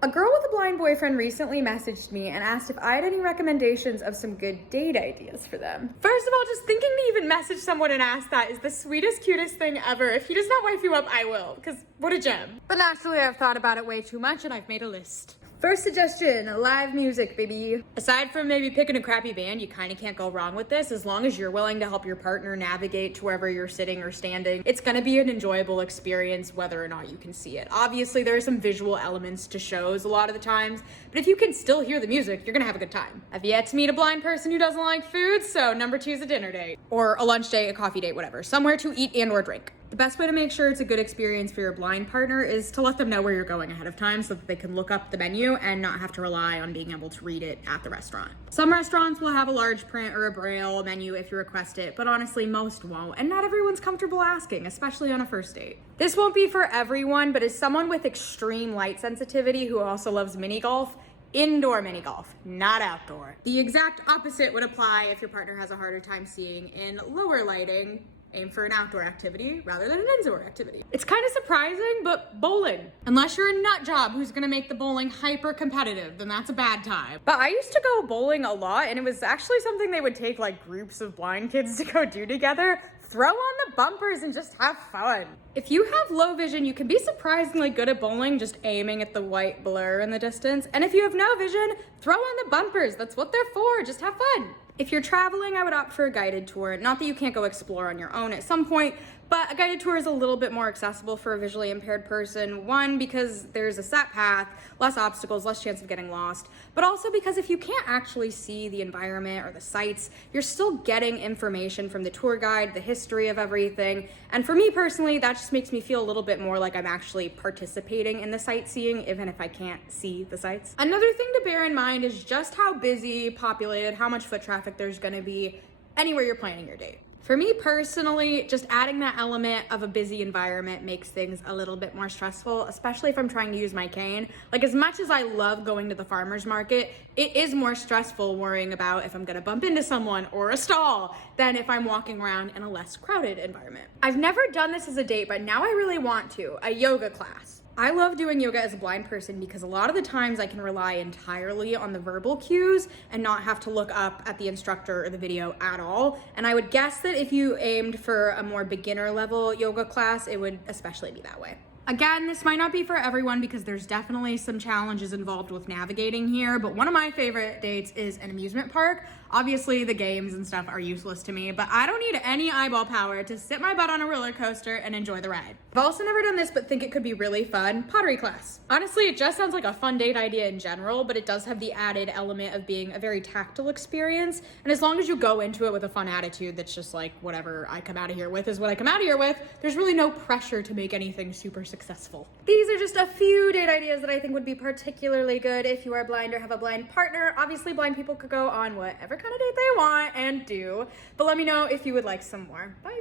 A girl with a blind boyfriend recently messaged me and asked if I had any recommendations of some good date ideas for them. First of all, just thinking to even message someone and ask that is the sweetest, cutest thing ever. If he does not wife you up, I will, because what a gem. But naturally, I've thought about it way too much and I've made a list. First suggestion, live music, baby. Aside from maybe picking a crappy band, you kind of can't go wrong with this as long as you're willing to help your partner navigate to wherever you're sitting or standing. It's gonna be an enjoyable experience whether or not you can see it. Obviously, there are some visual elements to shows a lot of the times, but if you can still hear the music, you're gonna have a good time. I've yet to meet a blind person who doesn't like food, so number 2 is a dinner date. Or a lunch date, a coffee date, whatever. Somewhere to eat and or drink. The best way to make sure it's a good experience for your blind partner is to let them know where you're going ahead of time so that they can look up the menu and not have to rely on being able to read it at the restaurant. Some restaurants will have a large print or a braille menu if you request it, but honestly most won't, and not everyone's comfortable asking, especially on a first date. This won't be for everyone, but as someone with extreme light sensitivity who also loves mini golf, indoor mini golf, not outdoor. The exact opposite would apply if your partner has a harder time seeing in lower lighting. Aim for an outdoor activity rather than an indoor activity. It's kind of surprising, but bowling. Unless you're a nut job who's gonna make the bowling hyper competitive, then that's a bad time. But I used to go bowling a lot, and it was actually something they would take like groups of blind kids to go do together. Throw on the bumpers and just have fun. If you have low vision, you can be surprisingly good at bowling, just aiming at the white blur in the distance. And if you have no vision, throw on the bumpers. That's what they're for, just have fun. If you're traveling, I would opt for a guided tour. Not that you can't go explore on your own at some point, but a guided tour is a little bit more accessible for a visually impaired person. One, because there's a set path, less obstacles, less chance of getting lost, but also because if you can't actually see the environment or the sights, you're still getting information from the tour guide, the history of everything. And for me personally, that just makes me feel a little bit more like I'm actually participating in the sightseeing, even if I can't see the sights. Another thing to bear in mind is just how busy, populated, how much foot traffic there's gonna be anywhere you're planning your date. For me personally, just adding that element of a busy environment makes things a little bit more stressful, especially if I'm trying to use my cane. Like, as much as I love going to the farmer's market, it is more stressful worrying about if I'm gonna bump into someone or a stall than if I'm walking around in a less crowded environment. I've never done this as a date, but now I really want to, a yoga class. I love doing yoga as a blind person because a lot of the times I can rely entirely on the verbal cues and not have to look up at the instructor or the video at all. And I would guess that if you aimed for a more beginner level yoga class, it would especially be that way. Again, this might not be for everyone because there's definitely some challenges involved with navigating here, but one of my favorite dates is an amusement park. Obviously, the games and stuff are useless to me, but I don't need any eyeball power to sit my butt on a roller coaster and enjoy the ride. I've also never done this, but think it could be really fun. Pottery class. Honestly, it just sounds like a fun date idea in general, but it does have the added element of being a very tactile experience. And as long as you go into it with a fun attitude that's just like, whatever I come out of here with is what I come out of here with, there's really no pressure to make anything super successful. These are just a few date ideas that I think would be particularly good if you are blind or have a blind partner. Obviously, blind people could go on whatever kind of date they want and do, but let me know if you would like some more. Bye.